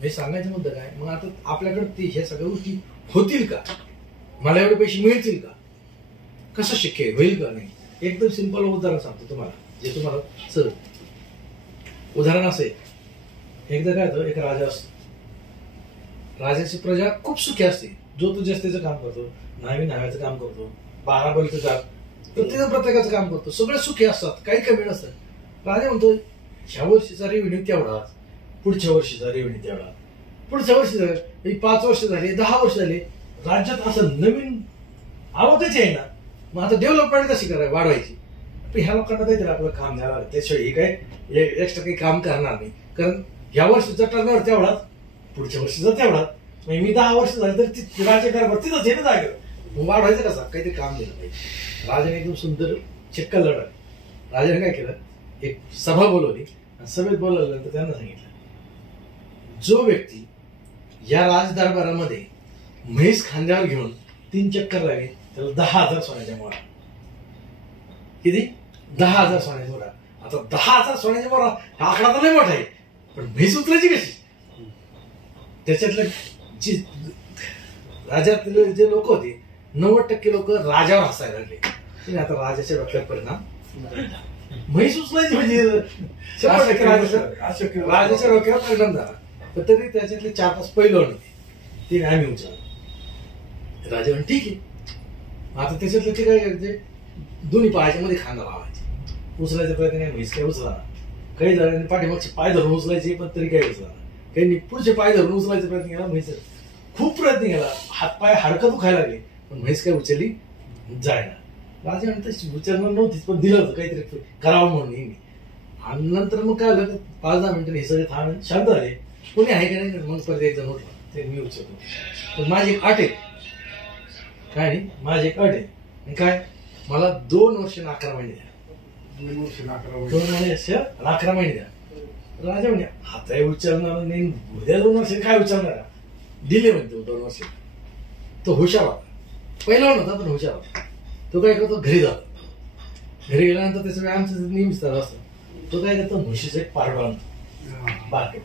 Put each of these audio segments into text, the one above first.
हे सांगायचं मुद्दा काय, मग आता आपल्याकडे ह्या सगळ्या गोष्टी होतील का, मला एवढे पैसे मिळतील का, कसं शक्य होईल का नाही. एकदम सिंपल उदाहरण सांगतो तुम्हाला, जे तुम्हाला सर उदाहरण असेल. एकदा काय होतं, एक राजा असतो, राजाची प्रजा खूप सुखी असते. जो तो जास्तीचं काम करतो, न्हावी न्हाव्याचं काम करतो, 12 बळीचं जात, प्रत्येकाचं काम करतो, सगळे सुखी असतात, काही कमी नसतं. राजा म्हणतो ह्या वर्षीचा रेव्हेन्यू तेवढाच, पुढच्या वर्षीचा रेव्हेन्यू तेवढा, पुढच्या वर्षी झालं, 5 वर्ष झाले, 10 वर्ष झाले, राज्यात असं नवीन आवकच आहे ना. मग आता डेव्हलपमेंट कशी करायची, वाढवायची. पण ह्या लोकांना काहीतरी आपलं काम द्यावं लागतं, त्याशिवाय हे काय एक्स्ट्रा काही काम करणार नाही. कारण ह्या वर्षीचा टर्नओव्हर तेवढाच, पुढच्या वर्षीचा तेवढाच. मी 10 वर्ष झाले तर राज्य कारभार तिथंच आहे ना जागेवर, मग वाढवायचं कसा, काहीतरी काम दिलं पाहिजे. राजाने एकदम सुंदर चिक्कल लढा. राजाने काय केलं, एक सभा बोलवली, सभेत बोलवल्यानंतर त्यांना सांगितलं, जो व्यक्ती या राजदरबारामध्ये म्हैस खांद्यावर घेऊन 3 चक्कर लागेल त्याला 10,000 सोन्याच्या मोहरा. किती? 10,000 सोन्याच्या मोहरा. आता 10,000 सोन्याच्या मोहरा हा आकडा तर लय मोठा आहे, पण म्हैस उचलायची कशी. त्याच्यातले राज्यातले जे लोक होते 90% लोक राजावर हसायला लागले. आता राजाच्या डोक्यात परिणाम, म्हैस उचलायची म्हणजे 100% राजाच्या डोक्यावर परिणाम झाला. पण तरी त्याच्यातले 4-5 पैलवान होते, ते आम्ही उचलला. राजा म्हणे ठीक आहे. आता त्याच्यातले ते काय करायचे, दोन्ही पायाच्या मध्ये खांदा लावायचे, उचलायचा प्रयत्न नाही, म्हैस काय उचला. काही जणांनी पाठीमागचे पाय धरून उचलायचे, पण तरी काय उचला. काही पुढचे पाय धरून उचलायचा प्रयत्न केला, म्हैस खूप प्रयत्न केला, हातपाय हाडकं दुखायला लागले, पण म्हैस काय उचलली जायना. राजा म्हणतात उचलणार नव्हतीच, पण दिलं होतं काहीतरी करावं म्हणून नेहमी. आणि नंतर मग काय झालं, 5-10 मिनिटं हे सगळे थांब शांत झाले, कोणी आहे का नाही. मग परत एकदा नोटला, ते मी उचलतो. पण माझी एक अट आहे, काय नाही, माझी एक अट आहे. काय, मला 2 वर्ष 11 महिने द्या. 2 वर्ष 11 महिने द्या. राजा म्हणजे हाताही उचलणार नाही, उद्या 2 वर्ष काय उचलणार. दिले म्हणतो 2 वर्ष. तो हुशार होता, पहिला होता पण हुशार होता. तो काय करतो, घरी जातो. घरी गेल्यानंतर त्याचं व्यायामचं नेहमीच असतं. तो काय करतो, म्हशीचं एक पारडं आणतो, बारके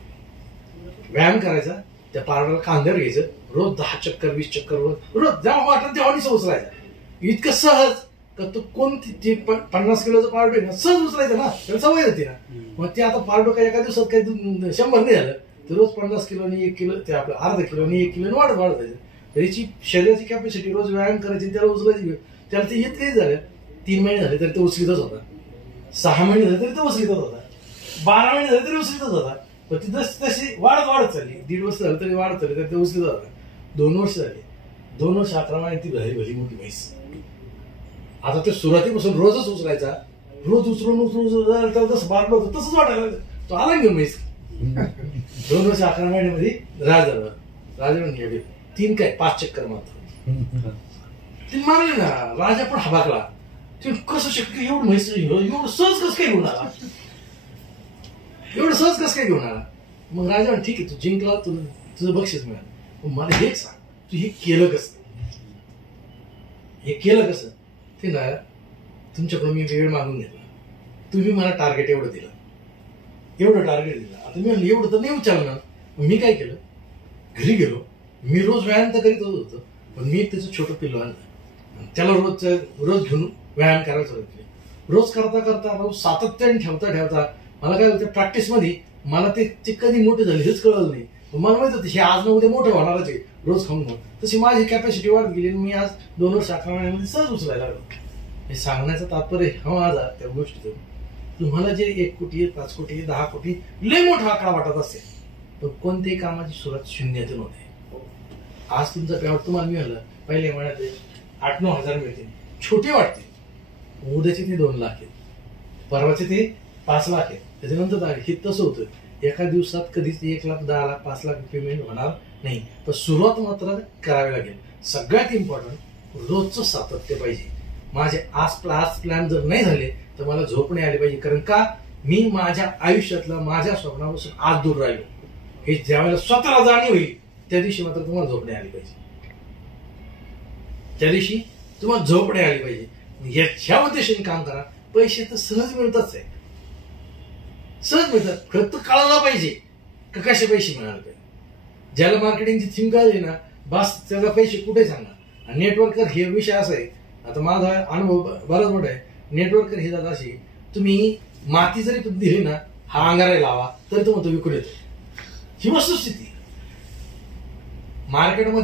व्यायाम करायचा. त्या पारडाला खांद्यावर घ्यायचं, रोज 10 चक्कर 20 चक्कर रोज जेव्हा वाटलं तेव्हा उचलायचा. इतकं सहज का तो कोणती 50 किलोचं पारडं आहे ना, सहज उचलायचं ना, त्याला सवय होती ना. मग ते आता पारडं काय एका दिवसात काही 100 नाही झालं, तर रोज 50 किलोनी 1 किलो, ते आपलं अर्धा किलोनी 1 किलोनी वाढत जायचं. त्याची शरीराची कॅपॅसिटी रोज व्यायाम करायची, त्याला उचलायची. त्याला ते येत काही झालं, 3 महिने झाले तरी तो उचलीतच होता, 6 महिने झाले तरी तो उचलीतच होता, 12 महिने झाले तरी उचलीतच होता. पण ती तशी वाढत चालली. 1.5 वर्ष झालं तरी वाढत चालली, तर ते उचलीत होता. 2 वर्ष झाले, 2 वर्ष 11 महिने ती भली मोठी म्हैस. आता ते सुरुवातीपासून रोजच उचलायचा, रोज उचलून त्याला जसं बारलं होतं तसंच वाटायला तो आला घेऊन म्हैस. 2 वर्ष 11 महिन्यामध्ये राजा म्हणजे 3 काय 5 चक्कर मारतो. ते मारले ना, राजा पण हबाकला. ते कसं शक्य, एवढं म्हैस एवढं सहज कसं काय घेऊन आला, एवढं सहज कसं काय घेऊन आला. मग राजा म्हणे ठीक आहे, तू जिंकला, तुझं बक्षीस मिळालं. मला हे सांग, तू हे केलं कसं, हे केलं कसं. ते ना, तुमच्याकडून मी वेळ मागून घेतला, तुम्ही मला टार्गेट एवढं दिलं, एवढं टार्गेट दिलं. आता मी म्हणलं एवढं तर नाही उचलणार. मी काय केलं, घरी गेलो. मी रोज व्यायाम तर करीत होतो, पण मी त्याचं छोटं पिल्लू आणलं, त्याला रोज घेऊन व्यायाम करायला सुरुवात केली. रोज करता रोज सातत्याने ठेवता मला काय होतं, प्रॅक्टिसमध्ये मला ते कधी मोठे झाले हेच कळलं नाही. मला माहित होतं हे आज ना उद्या मोठं होणारच आहे रोज खाऊन. तशी माझी कॅपॅसिटी वाढत गेली, मी आज 2 वर्ष 11 महिन्यामध्ये सहज उचलायला लागलो. हे सांगण्याचं तात्पर्य हा माझा त्या गोष्टीतून, तुम्हाला जे 1 कोटी 5 कोटी 10 कोटी लय मोठा आकडा वाटत असेल, पण कोणत्याही कामाची सुरुवात शून्यातून होते. आज तुमचा पेमेंट तुम्हाला मिळालं, पहिले महिन्यात 8-9 हजार मिळतील, छोटे वाटते. उद्याचे ते 2 लाख आहेत, परवाचे ते 5 लाख आहेत, त्याच्यानंतर हे तसं होतं. एका दिवसात कधीच 1 लाख 10 लाख 5 लाख पेमेंट होणार नाही, पण सुरुवात मात्र करावी लागेल. सगळ्यात इम्पॉर्टंट रोजचं सातत्य पाहिजे. माझे आज प्लॅन जर नाही झाले तर मला झोप नाही आली पाहिजे. कारण का, मी माझ्या आयुष्यातलं माझ्या स्वप्नापासून आज दूर राहिलो. हे ज्यावेळेला स्वतःला जाणीव होईल त्या दिवशी मात्र तुम्हाला झोप नाही आली पाहिजे. त्या दिवशी तुम्हाला झोप नाही आली पाहिजे. ह्या उद्देशाने काम करा. पैसे तर सहज मिळतात, सहज मिळतात. फक्त कळायला पाहिजे का कसे पैसे मिळाले पाहिजे. ज्याला मार्केटिंगची थीम कळली ना बस त्याचा पैसे कुठे सांगा. नेटवर्कर हे विषय असा आहे, आता माझा अनुभव बराच मोठा आहे. नेटवर्कर हे जात अशी, तुम्ही माती जरी दिली ना, हा अंगारा लावा तरी तुम्हाला तो विकून येतो. ही वस्तुस्थिती मार्केटमध्ये